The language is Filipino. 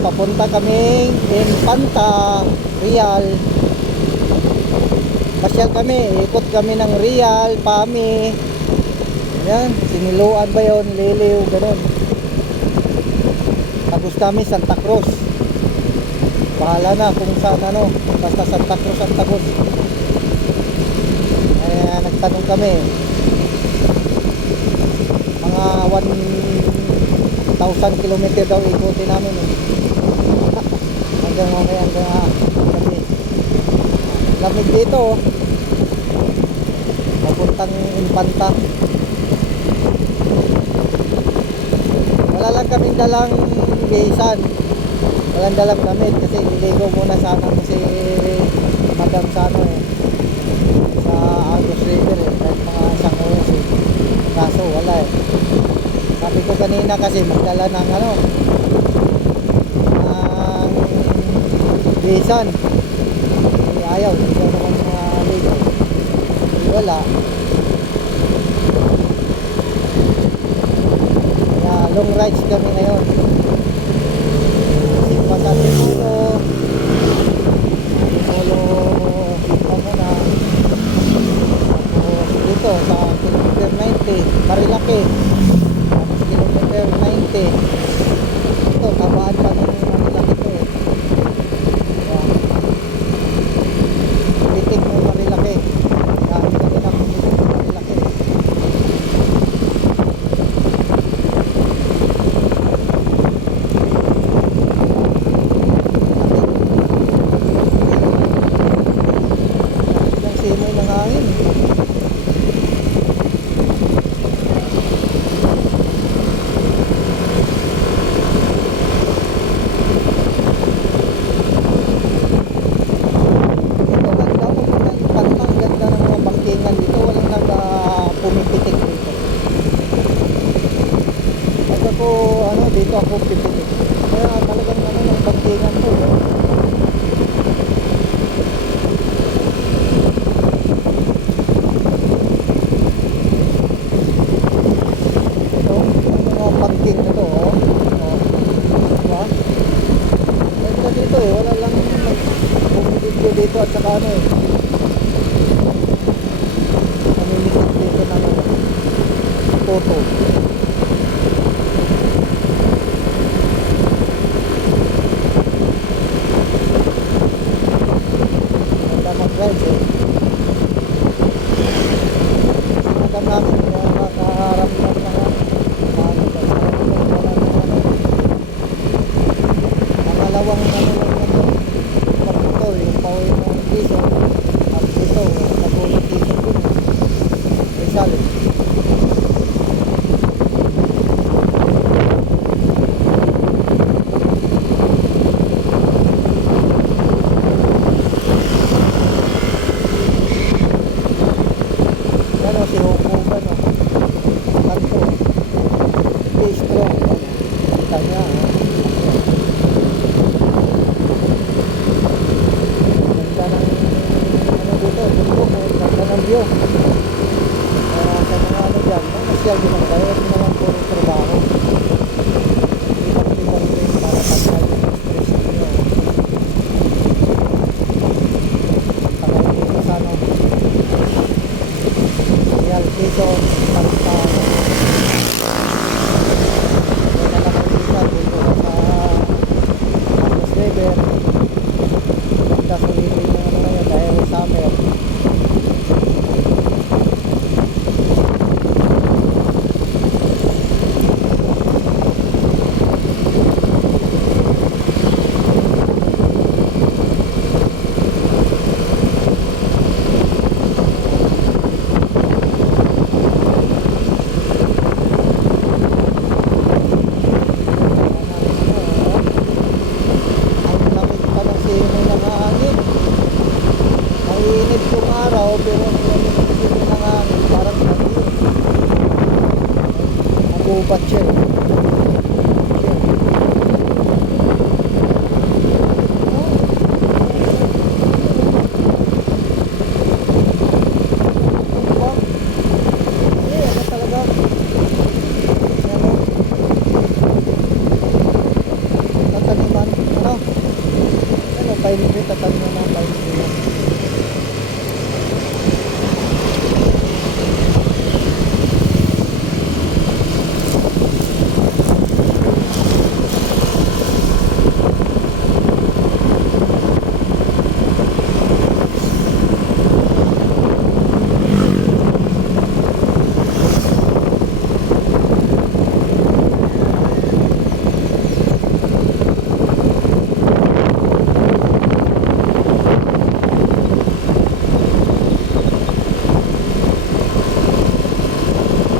papunta kaming Infanta, Real. Pasyal kami, ikot kami ng Real, Pami. Yan, Siniluan ba yun, Liliw, ganun. Tapos kami Santa Cruz. Bahala na kung saan ano, basta Santa Cruz, Santa Cruz. Ay, nagtanong kami. Mga 1,000 kilometer daw ikutin namin eh. Hanggang mamaya, hanggang gabi. Lamig dito oh. Papuntang Infanta. Wala lang kaming dalang bihisan, walang dalang damit kasi iligo muna sana kasi madam sa ano eh, sa Agus River eh, kahit mga isang oras eh. Kaso wala eh. Sabi ko kanina kasi magdala ng ano, ng bihisan, ayaw, hindi ko naman mga ligo, wala. Long rides kami ngayon. Pasat Antipolo, kita mo na. Tapos dito sa kilometer 90 Marilaki, kilometer 90 ito, kabaan pa ng Marilaki to eh. Litik mo Marilaki, dahil kami na pumitik mo Marilaki. Simoy ng hangin. Pumipitik dito. Pag ako dito ako pipitik. Kaya talagang ng bangkingan to. Ito, mga bangking na to oh. Diba? Ganda dito eh, wala lang bumibigyo dito at saka eh. Dito na photo. Ganda mag-drive eh. Sinagam namin makakaramdam na pangalawang lang ito yung pauwi ng piso at ito nabulot dito Rizal. Ano si Hoko ba no? Kanto Bistro kita niya ganda ng dito bundok, ganda ng view. Sa mga dyan, masyal din ang kayo, hindi naman puro trabaho. Ibang din para pagkal yung stress nyo. Pagkal dito sa ano, Real Quezon, Tarta. Wala na lang isa dito sa Agus River. Ganda sulitin yung ano ngayon dahil summer. Pero ang lamig kasi ng hangin parang nagubat siya tataniman kainin ko yung tatanong na